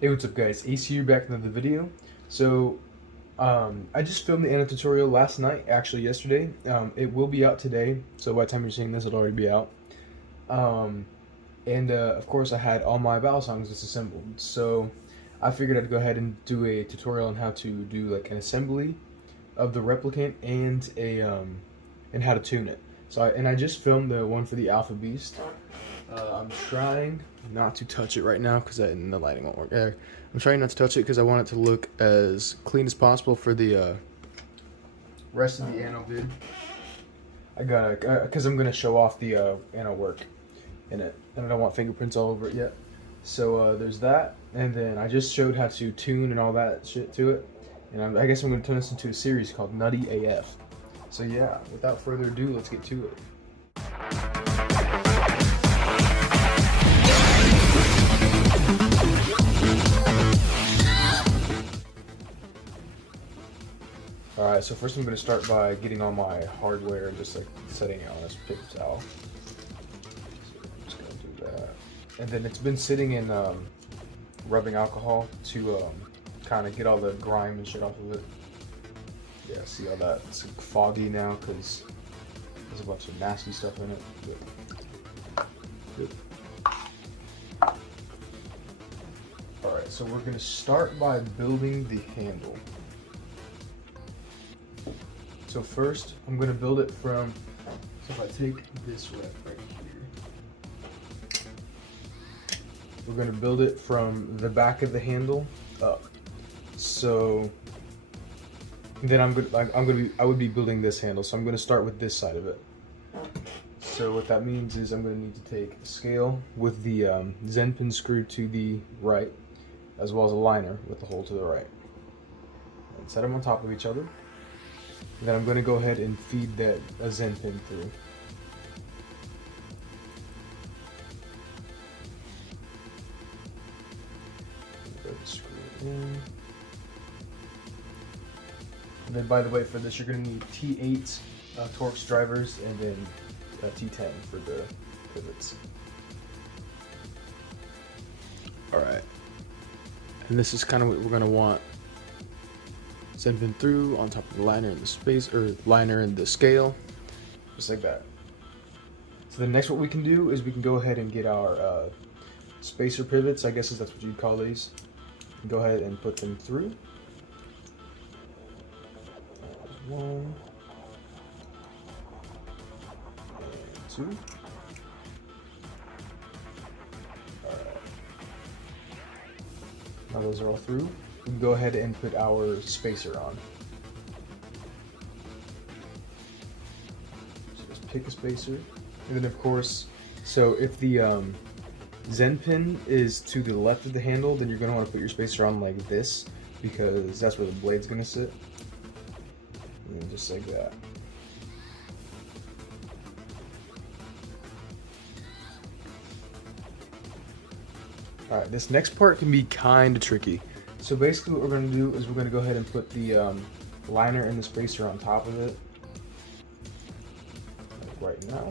Hey, what's up guys? AC here, back in another video. So, I just filmed the anno tutorial last night, actually yesterday. It will be out today, so by the time you're seeing this, it'll already be out. Of course I had all my battle songs disassembled, so I figured I'd go ahead and do a tutorial on how to do like an assembly of the replicant and how to tune it. So I just filmed the one for the Alpha Beast. I'm trying not to touch it right now because the lighting won't work. I'm trying not to touch it because I want it to look as clean as possible for the rest of the anno vid. I gotta, because I'm gonna show off the anno work in it, and I don't want fingerprints all over it yet. So there's that, and then I just showed how to tune and all that shit to it, and I guess I'm gonna turn this into a series called Nutty AF. So yeah, without further ado, let's get to it. Alright, so first I'm going to start by getting all my hardware and just like setting it on this paper towel. So I'm just going to do that. And then it's been sitting in rubbing alcohol to kind of get all the grime and shit off of it. Yeah, see all that? It's like foggy now because there's a bunch of nasty stuff in it. Good. Alright, so we're going to start by building the handle. So first, I'm going to build it from, so if I take this rep right here, we're going to build it from the back of the handle up. So then I would be building this handle, so I'm going to start with this side of it. So what that means is I'm going to need to take a scale with the Zen pin screw to the right, as well as a liner with the hole to the right. And set them on top of each other. Then I'm going to go ahead and feed that a Zen pin through. Go the screw in. And then, by the way, for this you're going to need T8 Torx drivers and then T10 for the pivots. Alright. And this is kind of what we're going to want. Zen pin through on top of the liner and the space, or liner and the scale, just like that. So then next what we can do is we can go ahead and get our spacer pivots, I guess that's what you'd call these. Go ahead and put them through. There's one. And two. Alright. Now those are all through. We can go ahead and put our spacer on. So just pick a spacer, and then of course, so if the Zen pin is to the left of the handle, then you're going to want to put your spacer on like this, because that's where the blade's going to sit. And then just like that. Alright, this next part can be kind of tricky. So basically what we're going to do is we're going to go ahead and put the liner and the spacer on top of it. Like right now.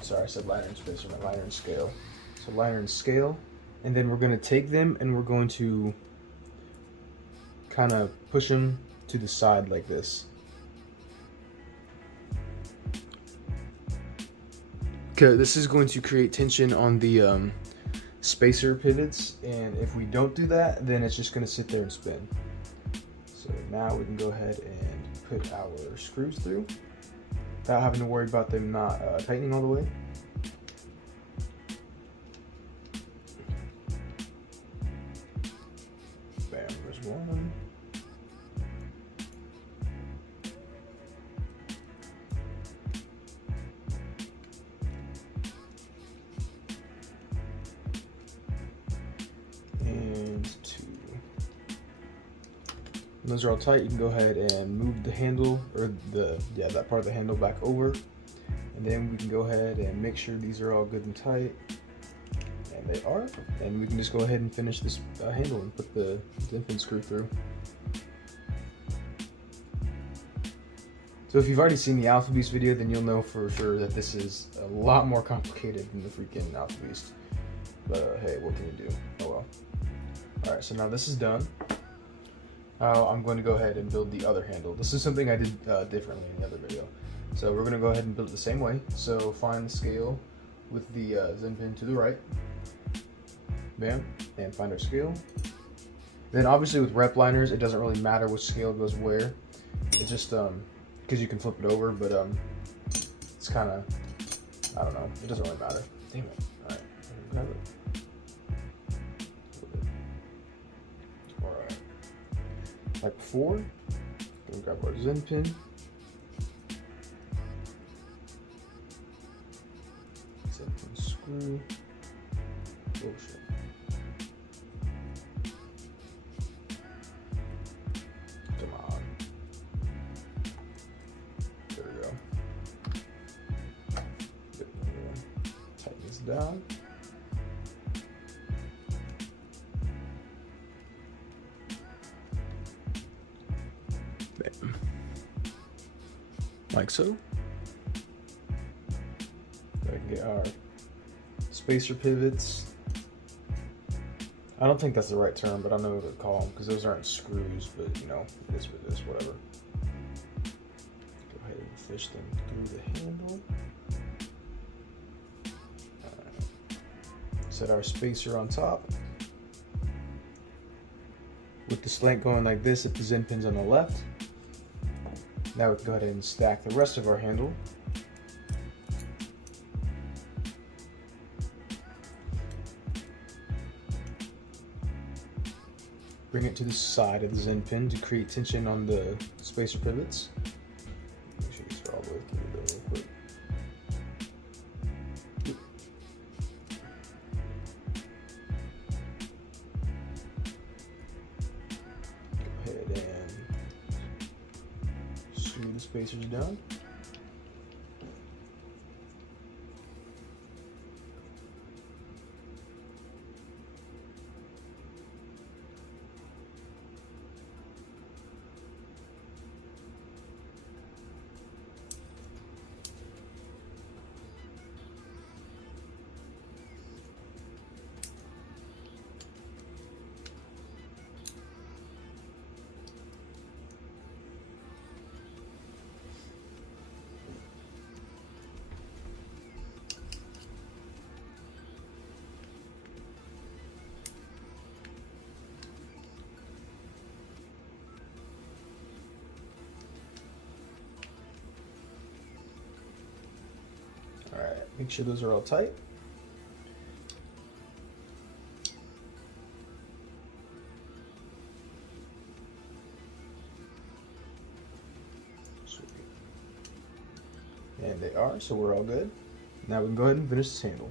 Sorry, I said liner and spacer, not liner and scale. So liner and scale. And then we're going to take them and we're going to kind of push them to the side like this. Okay, this is going to create tension on the spacer pivots, and if we don't do that, then it's just going to sit there and spin. So now we can go ahead and put our screws through without having to worry about them not tightening all the way. Bam, there's one. And two. When those are all tight, you can go ahead and move the handle, or that part of the handle back over, and then we can go ahead and make sure these are all good and tight, and they are, and we can just go ahead and finish this handle and put the Zen pin screw through. So if you've already seen the Alpha Beast video, then you'll know for sure that this is a lot more complicated than the freaking Alpha Beast. But hey, what can you do? Oh well. Alright, so now this is done. I'm going to go ahead and build the other handle. This is something I did differently in the other video. So we're going to go ahead and build it the same way. So find the scale with the Zen pin to the right. Bam. And find our scale. Then obviously with rep liners, it doesn't really matter which scale goes where. It just, because you can flip it over, but it's kind of, I don't know. It doesn't really matter. Damn it. Alright, grab it. Alright. Like before, gonna grab our Zen pin. Zen pin screw. Oh shit. Come on. There we go. Tighten this down. Like so. I can get our spacer pivots. I don't think that's the right term, but I know what to call them because those aren't screws, but you know, it is what it is, whatever. Go ahead and fish them through the handle. Alright. Set our spacer on top. With the slant going like this, if the Zen pin's on the left. Now we can go ahead and stack the rest of our handle. Bring it to the side of the Zen pin to create tension on the spacer pivots. Make sure you throw all the way through there real quick. Go ahead and screw the spacers down. Alright, make sure those are all tight. Sweet. And they are, so we're all good. Now we can go ahead and finish this handle.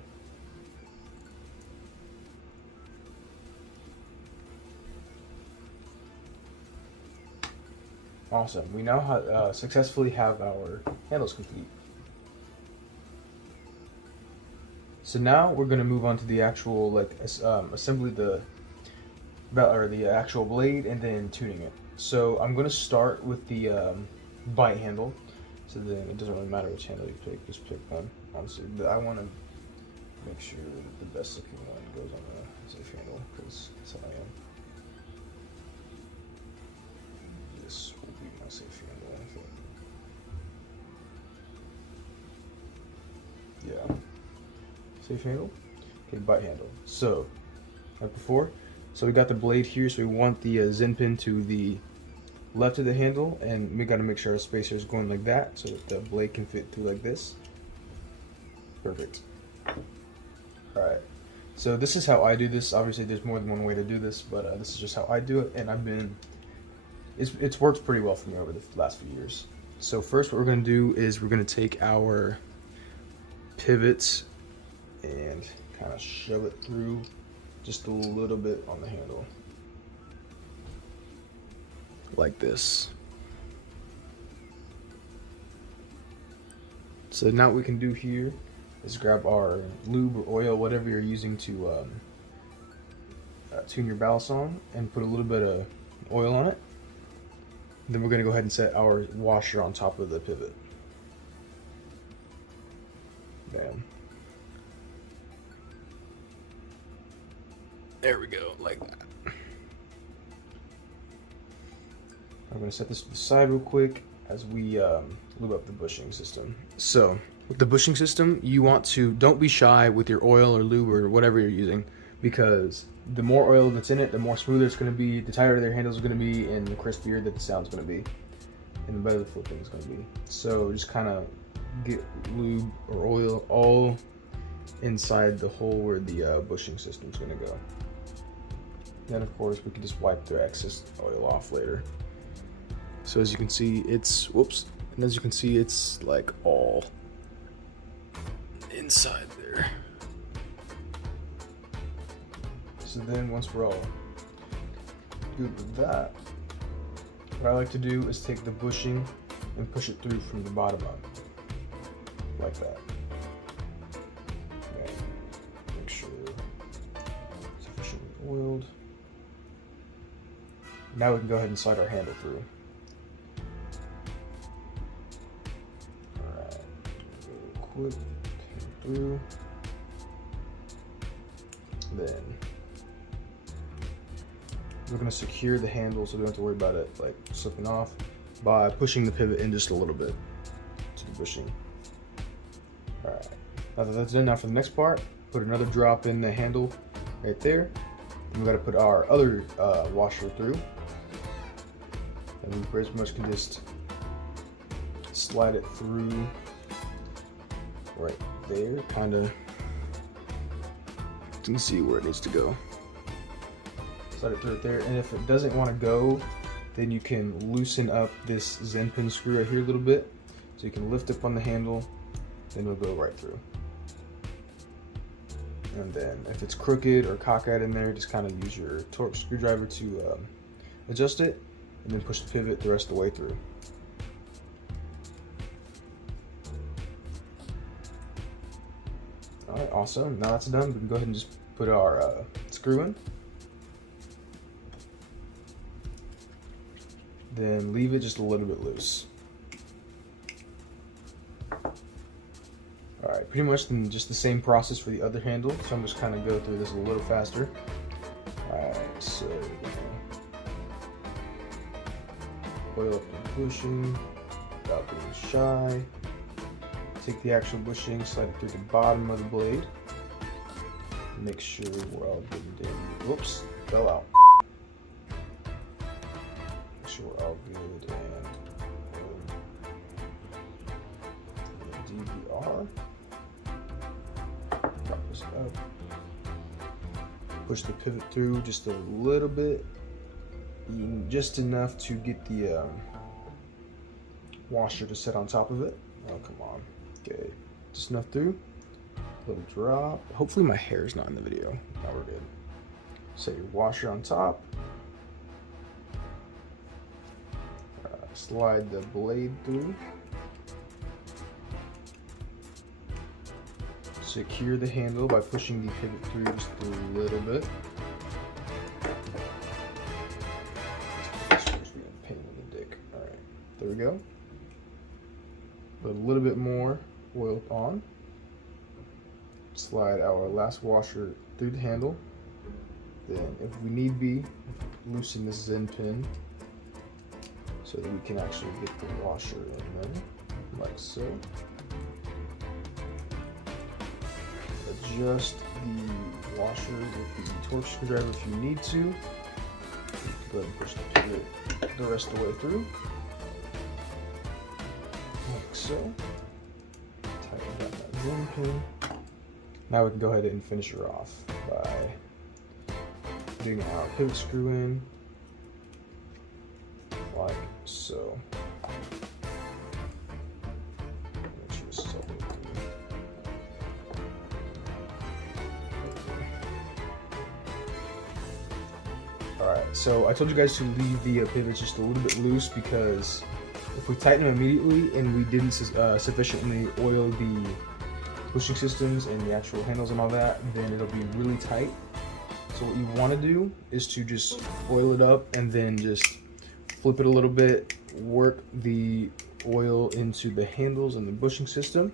Awesome, we now successfully have our handles complete. So now we're going to move on to the actual assembly the actual blade and then tuning it. So I'm going to start with the bite handle. So then it doesn't really matter which handle you pick, just pick one. Honestly, but I want to make sure that the best looking one goes on the safe handle because that's how I am. This will be my safe handle, I think. Yeah. Safe handle. Okay, bite handle. So, like before, so we got the blade here, so we want the Zen pin to the left of the handle, and we got to make sure our spacer is going like that, so that the blade can fit through like this. Perfect. Alright, so this is how I do this. Obviously, there's more than one way to do this, but this is just how I do it, and it's worked pretty well for me over the last few years. So first, what we're going to do is we're going to take our pivots and kind of shove it through just a little bit on the handle like this. So now what we can do here is grab our lube or oil, whatever you're using to tune your balisong, and put a little bit of oil on it. Then we're going to go ahead and set our washer on top of the pivot. Bam. There we go, like that. I'm going to set this to the side real quick as we lube up the bushing system. So, with the bushing system, you want to, don't be shy with your oil or lube or whatever you're using, because the more oil that's in it, the more smoother it's going to be, the tighter their handles are going to be, and the crispier that the sound's going to be, and the better the flipping is going to be. So just kind of get lube or oil all inside the hole where the bushing system is going to go. Then of course we can just wipe the excess oil off later. So as you can see, it's, and as you can see, it's like all inside there. So then once we're all good with that, what I like to do is take the bushing and push it through from the bottom up, like that. Okay. Make sure it's sufficiently oiled. Now we can go ahead and slide our handle through. Alright, real quick, through. Then we're going to secure the handle so we don't have to worry about it like slipping off by pushing the pivot in just a little bit to the bushing. Alright, now that that's done, now for the next part, put another drop in the handle right there. And we got to put our other washer through. And we pretty much can just slide it through right there, kind of. You can see where it needs to go. Slide it through it there, and if it doesn't want to go, then you can loosen up this Zen pin screw right here a little bit, so you can lift up on the handle, then it'll go right through. And then if it's crooked or cockeyed in there, just kind of use your torque screwdriver to adjust it, and then push the pivot the rest of the way through. Alright, awesome. Now that's done, we can go ahead and just put our screw in. Then leave it just a little bit loose. Alright, pretty much then just the same process for the other handle, so I'm just kind of go through this a little faster. Alright, so oil up the bushing without being shy. Take the actual bushing, slide it through the bottom of the blade. Make sure we're all good and dandy. Whoops, fell out. Make sure we're all good and DVR. Drop this up. Push the pivot through just a little bit, just enough to get the washer to sit on top of it. Oh, come on. Okay, just enough through. Little drop. Hopefully my hair is not in the video. Now we're good. Set your washer on top. Slide the blade through. Secure the handle by pushing the pivot through just a little bit. Pain in the dick. All right, there we go. Put a little bit more oil on. Slide our last washer through the handle. Then, if we need be, loosen this Zen pin so that we can actually get the washer in there, like so. Adjust the washer with the torque screwdriver if you need to. Go ahead and push the pivot the rest of the way through, like so. Tighten down that Zen pin. Now we can go ahead and finish her off by putting our pivot screw in, like so. Make sure this is all the way through. Alright, so I told you guys to leave the pivots just a little bit loose, because if we tighten them immediately and we didn't sufficiently oil the pushing systems and the actual handles and all that, then it'll be really tight. So what you want to do is to just oil it up and then just flip it a little bit, work the oil into the handles and the bushing system,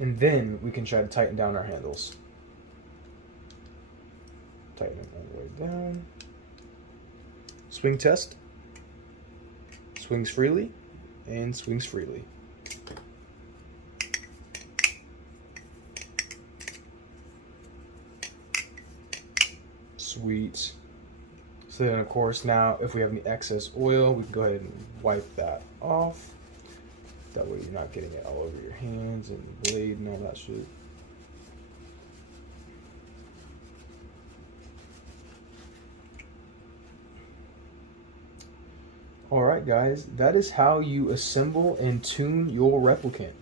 and then we can try to tighten down our handles. Tighten it all the way down. Swing test. Swings freely and swings freely. Sweet. So then of course now if we have any excess oil, we can go ahead and wipe that off. That way you're not getting it all over your hands and the blade and all that shit. Alright guys, that is how you assemble and tune your Replicant.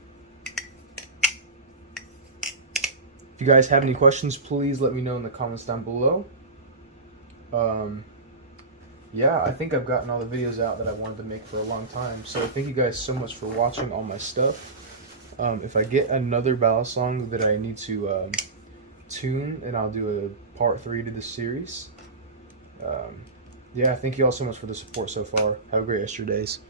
If you guys have any questions, please let me know in the comments down below. Yeah, I think I've gotten all the videos out that I wanted to make for a long time. So thank you guys so much for watching all my stuff. If I get another ballad song that I need to tune, and I'll do a part 3 to this series. Yeah, thank you all so much for the support so far. Have a great rest of your days.